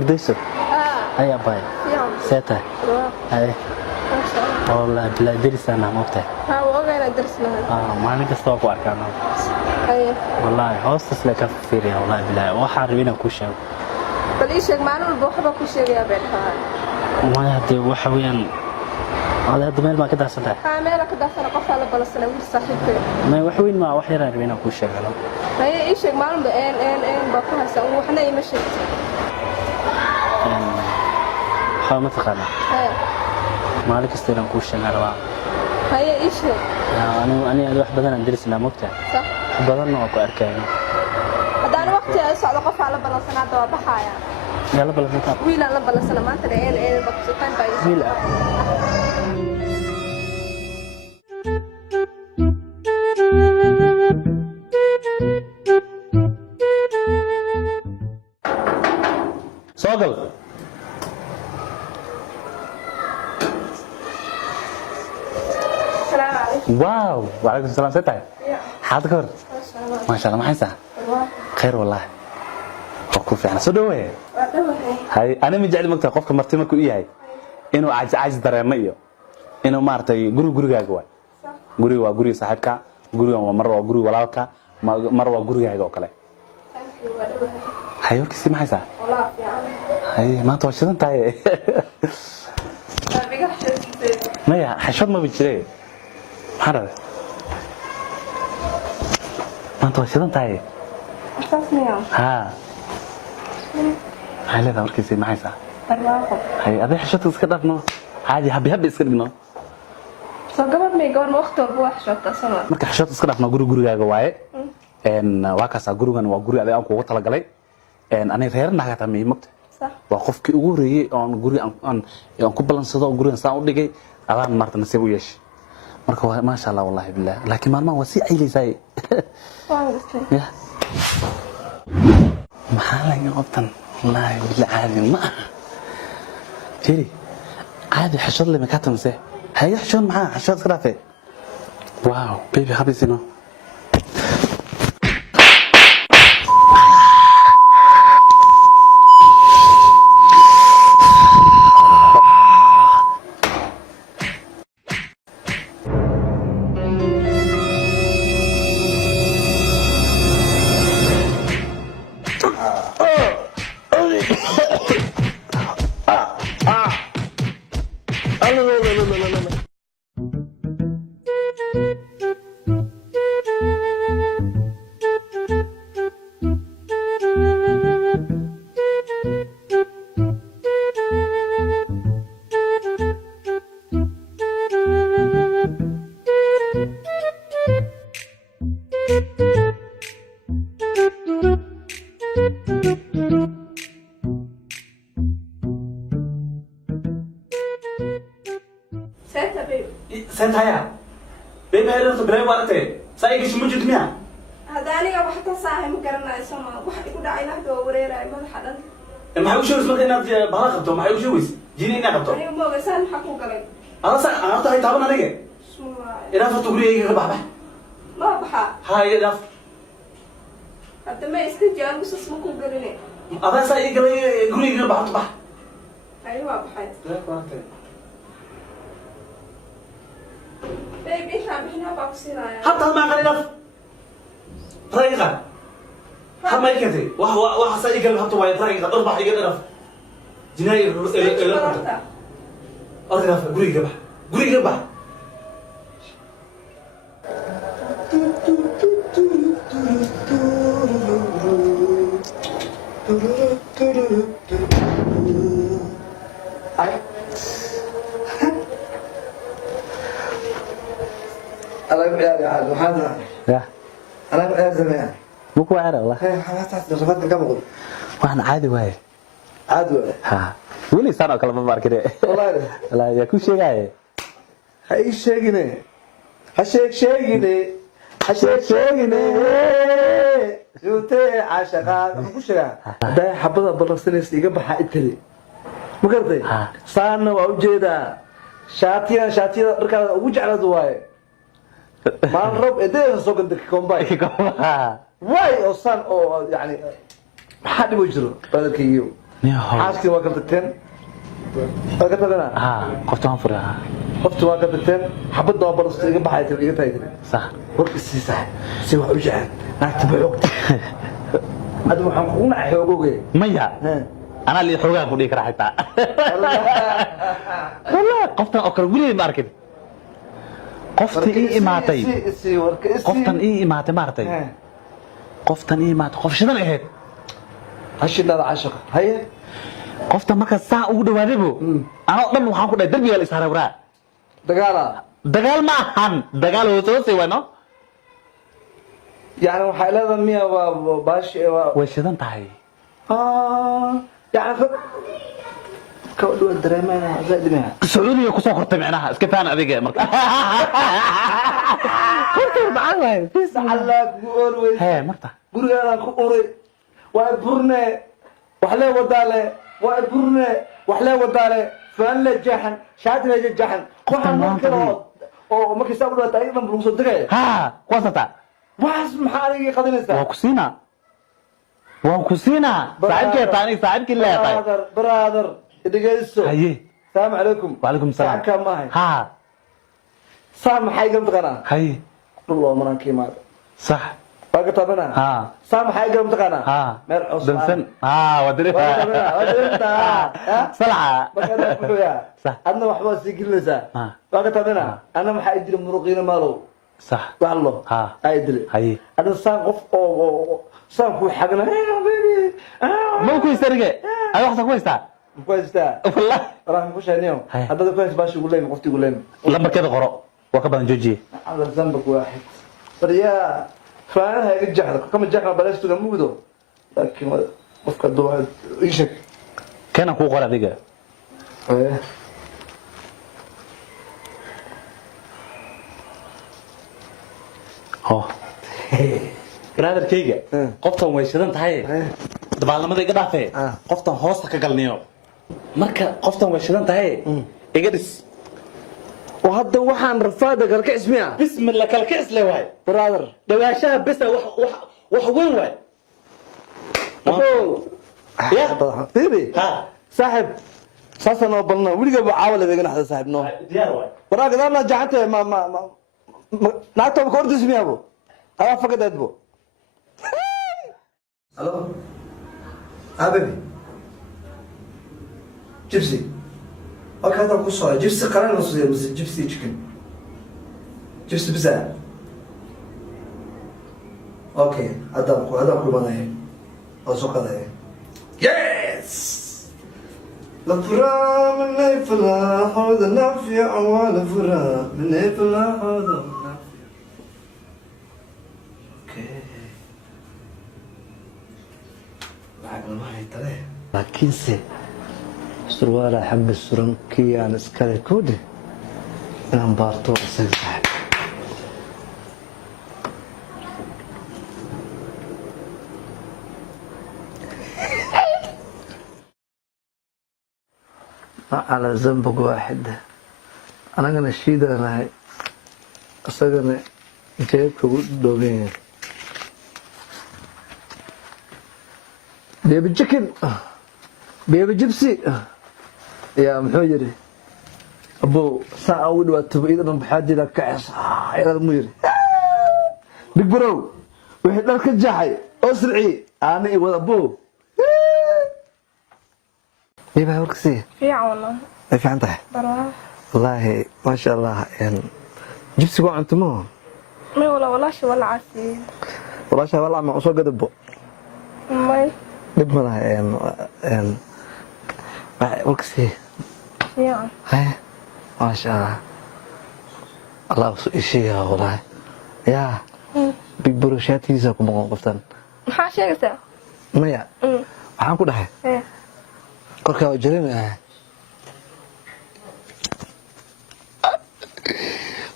فرديسو هيا باي سيتا هاي والله بلا درس أنا موقته وغير درسنا ما أنا كستوك وأركانه والله هوستس لك فيريا والله بلا وحاربينا كوشة بل إيش معنا البوحة كوشة يا بنها ما يهدي وحويان هذا الدمير ما كده صدق مالك كده أنا قفل على بلسنا وصاحبك ما وحوين ما وحيرا ربينا كوشة قالوا ما هي إيش معنا إن بقولها سووا وإحنا يمشي حاول ما تقنا مالك استلم كوشة قالوا هي إيش أنا واحد بدنا ندرس لنا مقطع صح بدنا وأكو أركان هذا أنا وقت أسعد قفل على بلسنا ده بحايا يلا بلا نتاب ويلا على بلسنا ما ترى إيه بقصتين بايز ويلا صاقل السلام عليكم واو وعليكم السلام ستة حاضر ما شاء الله ما حيسا خير والله وكل في عنا سودوه هاي أنا مجعل مقطع قفك مرتين مكو إيه هاي إنه عايز درامية إنه مارتي جرو جاكوا جرو صاحبك جرو مرة جرو ولاك مرة جرو جاكوا كله هاي وركسي ما حيسا هاي ما توشدن تاي ما يا حشود ما بيجري هذا ما توشدن تاي ها هاي لا وركسي ما حيسا هاي أبي حشود اسكدفنا عادي هبي اسكدنا قبل ما يقول وقته بوح شوت أصلا marka xishood iska dhafna gurigaaga waaye waa kaasa gurigan waa guri adeeg aan kugu talagalay anay reernaga tamay magta waa qofkii ugu horeeyay oo guri aan ku balansado gurigan saan u dhigay adaan marta nasiib u yeeshay marka waa ma sha Allah wallahi billah laakiin maalmahan waa si ciileysay ya maxaa laga qabtan wallahi billah caadi ma tiri caadi xishood lama ka tamse هيا حشون معاه حشون خرافة واو بيبي حبيبي سنت هيا بيبي هيدا تبرئ وقته سايق شو موجود مياه هذا أنا وحتى صاحي مكرنا يسمع واحد يقول عينه دو وريرة ما حدا ما حيوش وش مثلا في بارقته ما حيوش وش جيني نقطه أنا ما بسال حكوا قليل أنا صح أنا طاي تابنا نيجي بسم الله إذا فتقولي إيه ربح ما بحا هاي إذا حتى ما يستجاب بس اسمكوا قليل أنا سايق قولي ربح تبح أيوة بحيت بيبي حنا باكسينا حتى ما قال لك طريقة حما يكذي وح سايق قال حتى وايد طريقة أربح يقدر جناي أربح قولي ربح أنا بعيال عاد وهذا يا أنا بعيال زمان مو كوير والله حالات رفضت قبل واحنا عادي واي عاد ها ولي سنة كلام ما باركده والله لا يا كل شيء جاي هاي شيء شوتي عاشقات كل شيء ده حبضة برسلس يجيب حقتلي مقدر صارنا وأوجدا شاتيا ركض وجع دواي ما نرب إيديه سوق عندك كومباي واي أصلا أو يعني حد بيجرو بدك يو نيهو حاسكي وقفتين وقفتنا قفتان فرها قفت وقفتين حبيت دابر استيقى بحياتي اللي قلتها صح ورك السيساح سوى وجهك نكتب عقد هذا محمد حقوقي ميا انا اللي حوغا كو ديك راحتا والله قفتان او كل ولي ما اركد قفتي اي اماتي قفتان اي اماتي ما ارتي قفتان اي اماتي قف شدن اهيد هشنا العشق هيا qofta marka saa ugu dhawaadaybo ana dhan waxaan ku dhahay darbiga la isaaray waraa dagaal ma ahan dagaal oo soo sii wayno يعني waxay leedahay miya waa baash way shidan tahay يعني ka dhaw dareemana zaadina Sacuudiga ku soo kortay macnaha iska faan adiga marka kortay bacay way bis Allah ku orway hee marta guriga ku oray waa burne wax la wadaale وأبرنا وحلا وداره فأنا جحن شاطر يا جحن وحنا ممكن أو ما كيسابوا له تقريبا بلوص الدقة ها وسطا واس محاري قدنا سا وكسينا ساعدك تاني ساعدك الله طيب برادر الدقة السو هاي السلام عليكم وعليكم السلام كم معي ها سام حي قمت قنا هاي والله ما نكيم هذا صح باقي طبنا ها سام حي قمت قنا مرعوس دنسن ودريفها صلعة بكرة بحويا صح أنا محبوس يقلسا باقي طبنا أنا ما حيدري مروقين مالو صح والله أيدري هاي أنا سام قف أو سام كوي حقنا بيبي مو كويس ترجع أي واحد كويس تا كويس تا والله راح نخش اليوم هذا كويس باش يقول لي قفتي يقول لي لما كذا قرأ وكبر جوجي على ذنبك واحد بريا فأنا هاي الجحر كم الجحر بلاش تلمودو لكن وفق الدواء إيشك كان أكو قرأ دقة إيه brother kayga qoftan way shidan tahay dabaalnimada iga dhaafay qoftan hoosta ka galniyo marka qoftan way shidan tahay iga dhis وهذا وحن رفاده قال كاسميا بسم الله قال كاس لي واي برادر دواشها بس wax weyn waay يا بيبي صاحب ساسنا بلنا وليغا بعاوله بيغنا حدا صاحب نو ديار waay براك دارنا جاحته ما ناتو كوردس ميابو اوا فقد ادبو الو حبيبي جيبسي اوكي هذا قصه جيبسي قرن نص جيبسي تشيكن جيبسي بزاف اوكي هذا كل ما هي اسوق هذا يس لا فرا من فلا هذا نافع ولا فرا من فلا هذا laakiinse surwaala xagga suran kii aan iskale koodhe inaan baarto isaga saaxib على ذنبك واحدة أنا شيدا أنا أصلا جايبك دوبين بيبي تشيكن بيبي جيبسي يا محجري أبو ساعة أول وتبعيد أنا بحاجة لك كعص يا المير بيقبرو وحد لك الجحي أسرعي أنا وأبو يبقى وركسي في والله كيف أنت؟ والله ما شاء الله يعني جبسي قوة أنت مو؟ ما والله شو ولا عسي والله شو والله ما أصول قدبو ما دب ما يعني وركسي يعني هاي ما شاء الله الله شيء والله يا ببروشاتي زاكم قفتن ما شيء ما يا waxaan ku dhahay korka oo jirin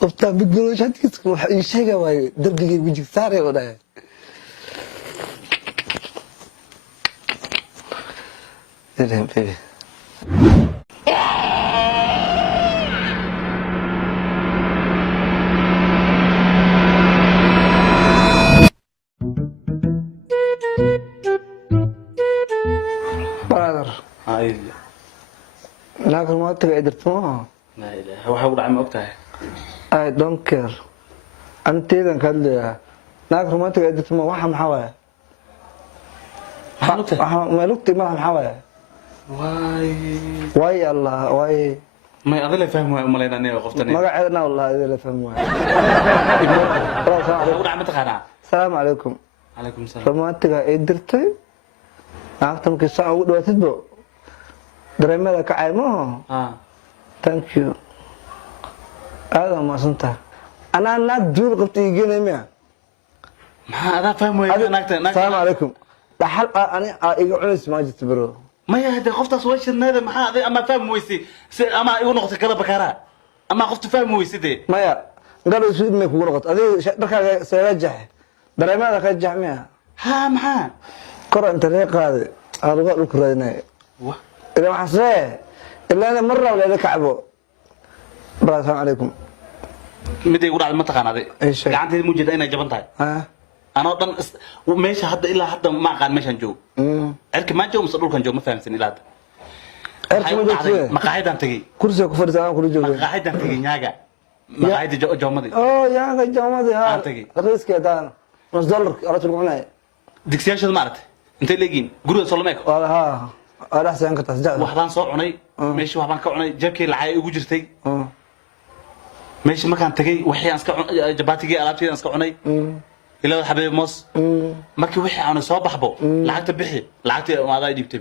qofta bibroshatiis waxa ii sheegay way darbiga wajig saaray oo dhahay baby brother هاي naag romantic ay dirto ma لا إله waxa ugu dhacay ma ogtahay I don't care anteedan ka hadlaya naag romantic ay dirto ma waxa maxaa waaya maxaa ogtahay waxa ma lugti ma maxaa waaya waay allah waay ما أدري فاهم ولا أنا قفتني magaceedna wallahi idin la fahmo waaya ugu dhacay ma taqaanaa السلام عليكم عليكم السلام romantic ay dirtay naagtan ka saa ugu dhawaatidbo dareemada ka caymo thank you aada ma santa ana naag duul qabtay igeynaya maxaa adaa faham weeyay naagta السلام عليكم dhaxal ani iga cunis ma jirto bro ما يهدي قفتاس way shirneeda maxaa aday ama faham weysay si ama igu noqotay kala bakaara ama qoftu faham weysay de maya gal isuu ma kugu noqot adiga dharkaaga seega jax dareemada ka jaxmiya ha maxaa kor inta leey qaaday aad ugu raadinay wa ila waxsee ila marra wala kacbo السلام عليكم mid ay ugu dhacday ma taqaanaaday gacanteeda mu jeeda inay jaban tahay ha أنا أصلاً ماشي حتى إلا حتى ما قاعد ماشي نجو. عرك ما جو مصدر كان جو ما فاهم سني لا. عرك ما جو. ما قاعد أنت تجي. كرسي كفر زمان كل جو. ما قاعد أنت تجي نياجا. ما قاعد جو ماضي. يا جو ماضي ها. رئيس كذا نص دولار على طول معنا. دكسيان شو مارت. أنت اللي جين. قولوا صلمك. ها. أنا أحسن كنت أسجع. وحدان صار عني. ماشي وحدان كعني جاكي العاي وجرتي. ماشي ما كان تجي وحيا أسكع جباتي جي ألعب تيجي أسكع عني. إلا حبيب مص markii wixii aan soo baxbo lacagta bixi lacagta ma aday dibtay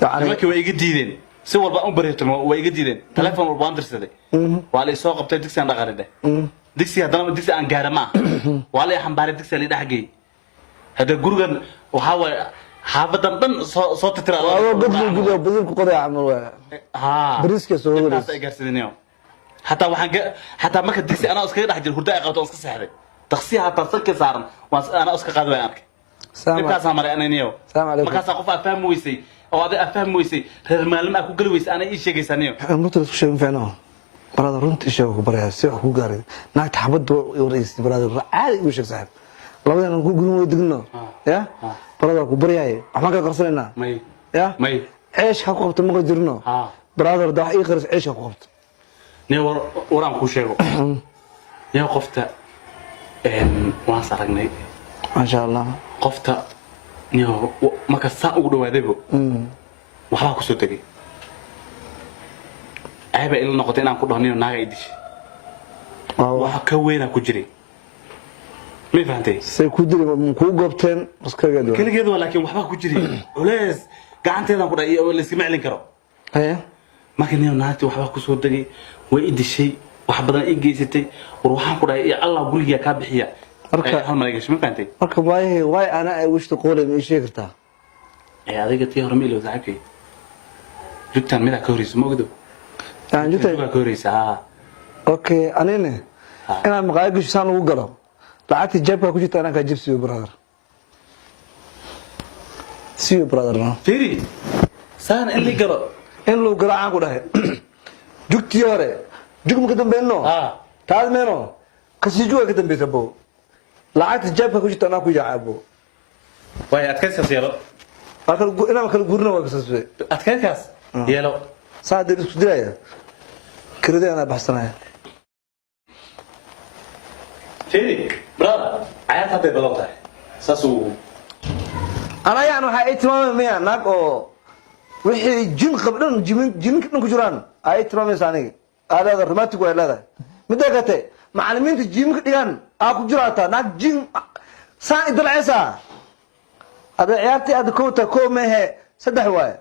yani markii way iga diideen si walba aan bareeto way iga diideen telefoon walba aan dirsaday waa la soo qabtay digsi aan dhaqareeday digsi hadana digsi aan gaarama waa la xambaaray digsi la dhaxgay hada gurigan waxa way xaafadan dhan soo titira waa badal ku qoray amal waa ha bariiska soo wareys ay gaarsadeen hatta waxaan hatta marka digsi ana iska dhax jir hurda ay qabto iska seexday تخسيها تصلك صارن وانا اسك قاد وينك كاس امر انا نيو ما كاس قف افهم ويسي او ابي افهم ويسي رير مالما ku gal weys ana ii sheegaysanayo mutu isku sheegin fiicno barada runtii sheego baraya si wax ku gaaray naagta xabadu wareysay barada caadi u sheeg saaxib labadan ku gurmo digno ya barada ku barayay waxaan ka qarsanayna may ya may eesh ha ku qabto ma jirno barada daa ii qaris eesh ha ku qabto ne waraan ku sheego ya qofta waan saragnay ma sha Allah qofta niyo marka saa ugu dhawaadaybo waxa ku soo tagay ayba ila noqotay inaan ku dhahniyo naaga idish waxa ka weena ku jiray ma fahantay say ku diray ku goobteen maskaxeedu kaligeedu laakiin waxba ku jiray culees gacanteedan ku dhaay la iska maclin karo marka niyo naagti waxba ku soo tagay way idishay wax badan ay geysatay war waxaan ku dhahay Allah guriga ka bixiya marka hal ma yeesho ma fahantay marka way ana ay wishta qoolay ma sheeg kartaa adiga tii hore meelo saxibkay jugtan mid ka horiis ma ogdo aan jugtan ka horiis okay anine ina maqaayad shan ugu galo lacagti jabka ku jirta anaka jibsiyo brother siyo brother no firi saan in li galo in loo galo aan ku dhahay jugti hore jugma ka dambeeno taad meeno kasi juga ka dambeeyay bo lacagta jabka ku jirta anaka ku yaabo way adkaysa yeelo akal ina kala guurna waa kasasbay adkaykaas yeelo saad isku diraya kirada ana baxsanaya firi brother ayat hada balowta sasu ana yaan waxa ay tilmaamay naag oo wixii jin qabdhan jin ku jiraan ay tilmaamay saaniga aadaada romantic way leedahay midda kale macallimiinta jimka dhigan ku jiraata naag jin saan idalcaysa ada ciyaartii aad koota ko mehe saddex waay